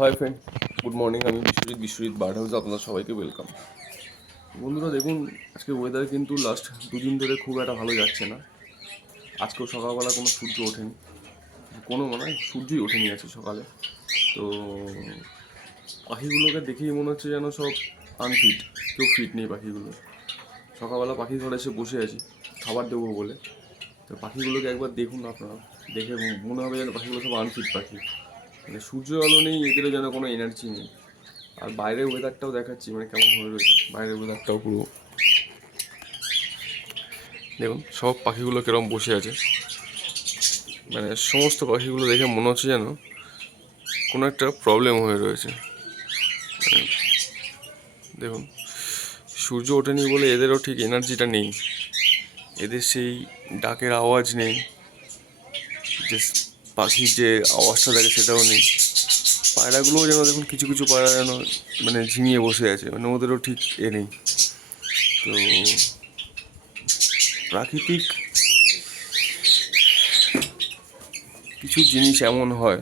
Hi friend, good morning. আমি Biswajit bird হাউসে আপনাদের সবাইকে ওয়েলকাম। বন্ধুরা দেখুন, আজকে ওয়েদার কিন্তু লাস্ট দুদিন ধরে খুব একটা ভালো যাচ্ছে না। আজকেও সকালবেলা কোনো সূর্য ওঠেনি, সূর্যই ওঠেনি আছে সকালে। তো পাখিগুলোকে দেখেই মনে হচ্ছে যেন সব আনফিট, কেউ ফিট নেই পাখিগুলো। সকালবেলা পাখি ঘরে এসে বসে আছি খাবার দেবো বলে। তো পাখিগুলোকে একবার দেখুন আপনারা, দেখে মনে হবে যেন পাখিগুলো সব আনফিট পাখি। মানে সূর্য আলো নেই, এদেরও যেন কোনো এনার্জি নেই। আর বাইরের ওয়েদারটাও দেখাচ্ছি, মানে কেমন হয়ে রয়েছে বাইরের ওয়েদারটাও পুরো দেখুন। সব পাখিগুলো কিরম বসে আছে, মানে সমস্ত পাখিগুলো দেখে মনে হচ্ছে যেন কোনো একটা প্রবলেম হয়ে রয়েছে। দেখুন, সূর্য ওঠেনি বলে এদেরও ঠিক এনার্জিটা নেই, এদের সেই ডাকের আওয়াজ নেই, যে পাখির যে আওয়াজটা থাকে সেটাও নেই। পায়রাগুলোও যেন দেখুন, কিছু কিছু পায়রা যেন মানে ঝিমিয়ে বসে আছে, মানে ওদেরও ঠিক নেই। তো প্রাকৃতিক কিছু জিনিস এমন হয়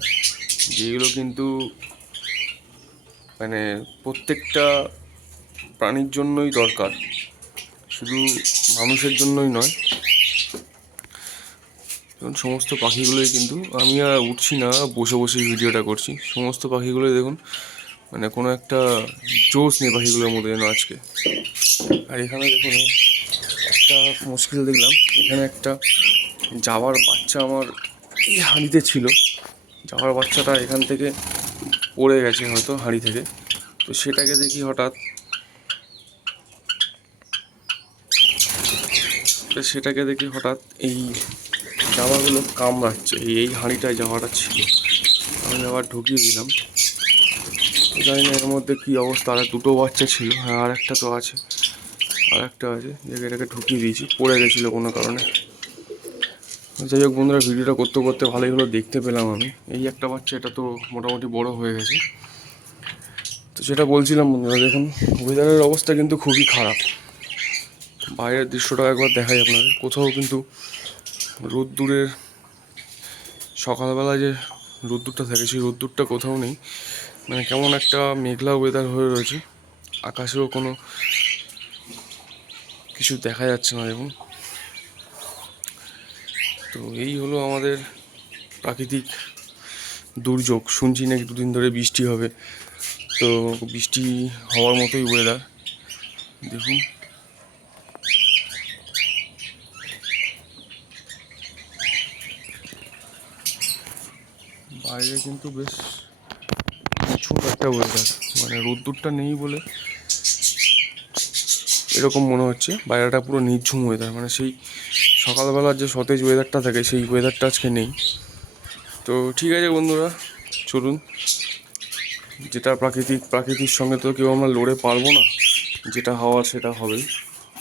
যেগুলো কিন্তু মানে প্রত্যেকটা প্রাণীর জন্যই দরকার, শুধু মানুষের জন্যই নয়। দেখুন, সমস্ত পাখিগুলোই কিন্তু, আমি আর উঠছি না, বসে বসে ভিডিওটা করছি। সমস্ত পাখিগুলোই দেখুন, মানে কোনো একটা জোশ নেই পাখিগুলোর মধ্যে যেন আজকে। আর এখানে দেখুন একটা মুশকিল দেখলাম, এখানে একটা জাওয়ার বাচ্চা আমার এই হাঁড়িতে ছিল। জাওয়ার বাচ্চাটা এখান থেকে পড়ে গেছে হয়তো হাঁড়ি থেকে। তো সেটাকে দেখি হঠাৎ এই জামাগুলো কামড়াচ্ছে। এই হাঁড়িটায় জামাটা ছিল, আমি আবার ঢুকিয়ে দিলাম। জানি না এর মধ্যে কী অবস্থা। আর দুটো বাচ্চা ছিল, হ্যাঁ আর একটা তো আছে, এটাকে ঢুকিয়ে দিয়েছি, পড়ে গেছিলো কোনো কারণে। যাই হোক বন্ধুরা, ভিডিওটা করতে করতে ভালোই হলো, দেখতে পেলাম আমি। এই একটা বাচ্চা, এটা তো মোটামুটি বড় হয়ে গেছে। তো যেটা বলছিলাম বন্ধুরা, দেখুন ওয়েদারের অবস্থা কিন্তু খুবই খারাপ। বাইরের দৃশ্যটা একবার দেখাই আপনাদের। কোথাও কিন্তু রোদ্দুরের, সকালবেলা যে রোদ্দুরটা থাকে সেই রোদ্দুরটা কোথাও নেই। মানে কেমন একটা মেঘলা ওয়েদার হয়ে রয়েছে, আকাশেও কোনো কিছু দেখা যাচ্ছে না দেখুন। তো এই হলো আমাদের প্রাকৃতিক দুর্যোগ। শুনছি নাকি দুদিন ধরে বৃষ্টি হবে, তো বৃষ্টি হওয়ার মতোই ওয়েদার। দেখুন বাইরে কিন্তু বেশ নিঝুম একটা ওয়েদার, মানে রোদ্দুরটা নেই বলে এরকম মনে হচ্ছে। বাইরেটা পুরো নিঝুম ওয়েদার, মানে সেই সকালবেলার যে সতেজ ওয়েদারটা থাকে সেই ওয়েদারটা আজকে নেই। তো ঠিক আছে বন্ধুরা, চলুন, যেটা প্রকৃতির সঙ্গে তো কেউ আমরা লড়ে পারবো না, যেটা হওয়ার সেটা হবেই।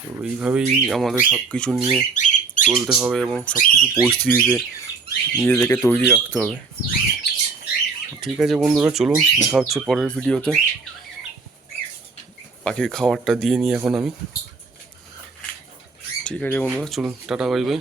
তো এইভাবেই আমাদের সব কিছু নিয়ে চলতে হবে এবং সব কিছু পরিস্থিতিতে নিজেদেরকে তৈরি রাখতে হবে। ঠিক আছে বন্ধুরা, চলুন, দেখা হচ্ছে পরের ভিডিওতে। পাখির খাবারটা দিয়ে নিই এখন আমি। ঠিক আছে বন্ধুরা, চলুন, টাটা, বাই বাই।